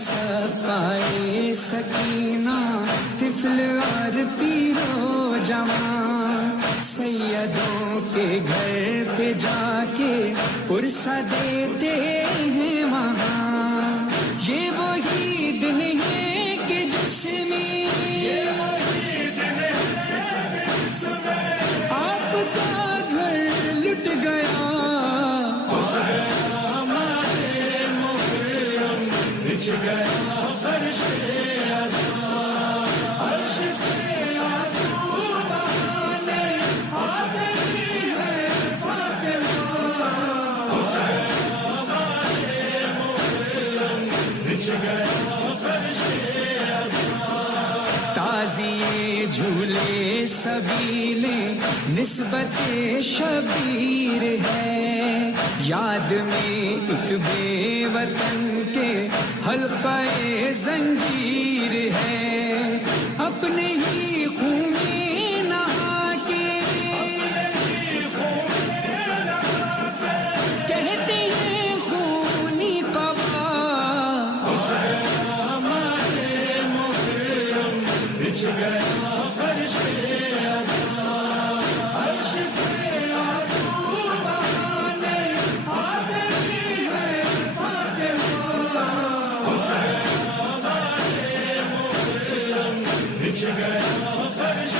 سقائے سکینہ طفل اور پیرو جوان، سیدوں کے گھر پہ جا کے پرسہ دیتے ہیں وہاں. یہ وہی دن ہے کہ جس میں آپ کا گھر لٹ گیا. بچھ گیا فرش ازاں، عرش سے آنسو بہانے آ گئی ہے فاطمہ. بچھ گیا فرش ازاں، تازیے جھولے سبیلے نسبت شبیر ہے. یاد میں ایک بے وطن کے حلقہ زنجیر ہے. اپنے ہی خون میں نہا کے کہتے ہیں خونی قبا. بچھ گیا فرش ازاں، عرش سے آنسو بہانے آ گئی ہے فاطمہ. بچھ گیا فرش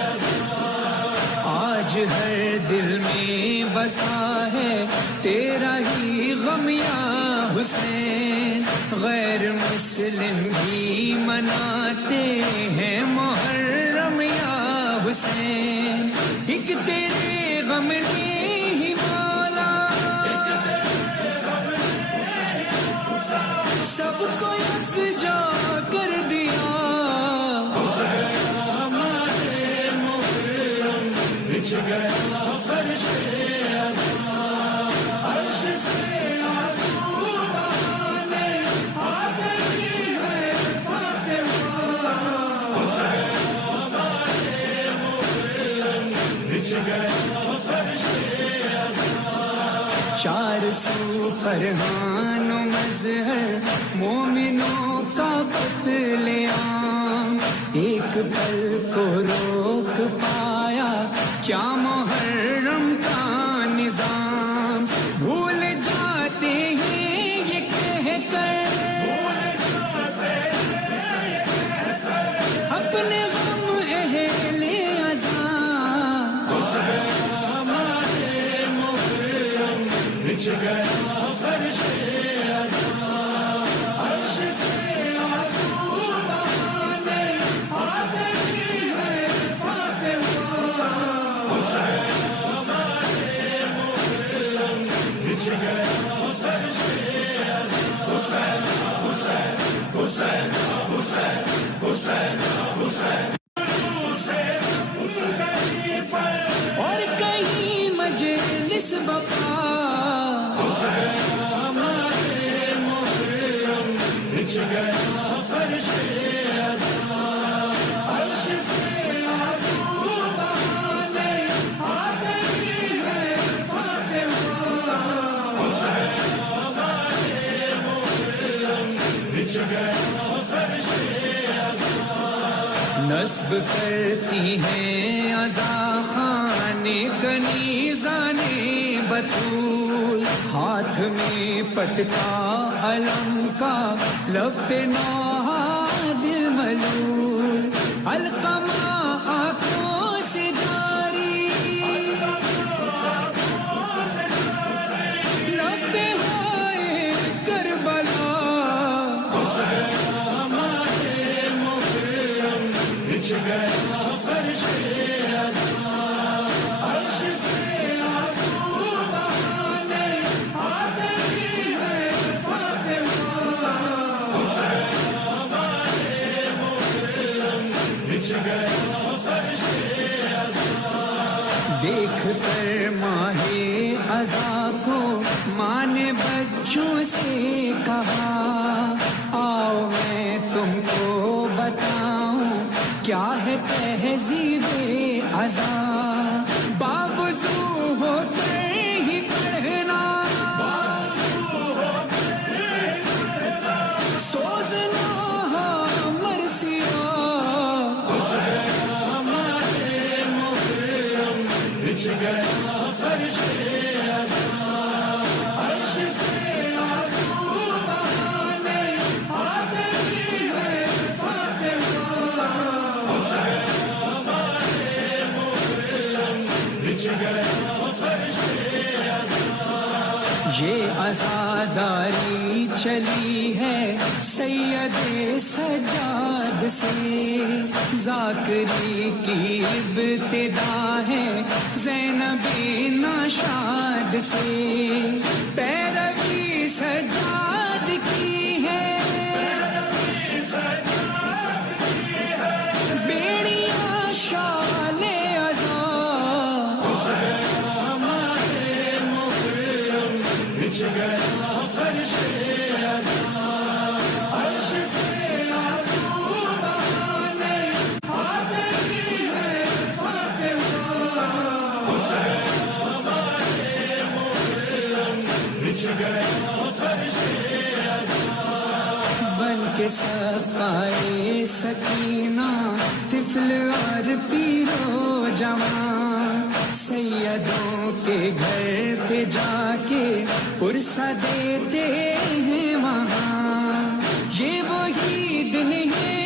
ازاں، آج ہر دل میں بسا ہے تیرا ہی غم یا حسین. غیر مسلم بھی مناتے ہیں محرم یا حسین. ایک تیرے غم نے ہی مولا سب کو یکجا کر دیا. بچھ گیا فرش ازاں، عرش سے آنسو بہانے آ گئی ہے فاطمہ. بچھ گیا فرش ازاں، چار سو فرحان و مظہر مومنوں کا قتل عام. ایک پل کو روک پایا کیا محرم کا نظام. بھول جاتے ہیں یہ کہہ کر اپنے غم اہل ازاں. بچھ گیا فرش ازاں، عرش سے آنسو بہانے آ گئی ہے فاطمہ. بچھ گیا فرش ازاں، حسین حسین حسین حسین حسین حسین، اور کہیں مجلس بقا. بچھ گیا فرش ازاں، عرش سے آنسو بہانے آ گئی ہے فاطمہ. بچھ گیا فرش ازاں، نصب کرتی ہیں عزا خانے کنیزانے بطول. ہاتھ میں پٹکا علم کا لب پہ نوحہ دل ملول. علقمہ آنکھوں سے جاری لب پہ ہوئے کربلا. بچھ گیا فرش ازاں، عرش سے آنسو بہانے آ گئی ہے فاطمہ. بچھ گیا فرش ازاں، دیکھ کر ماہ عزا کو ماں نے بچوں سے کہا. آؤ میں تم کو بتاؤں کیا ہے تہذیب عزا. باوضو ہو کر ہی پڑھنا، سو یہ عزاداری چلی ہے سید سجاد سے، ذاکری کی ابتدا ہے زینب ناشاد سے، پیروی سجاد کی ہے بیڑیاں شال ازاں، بن کے سقائے سکینہ طفل اور پیرو جوان، سیدوں کے گھر پہ جا کے پرسہ دیتے ہیں وہاں، یہ وہی دن ہے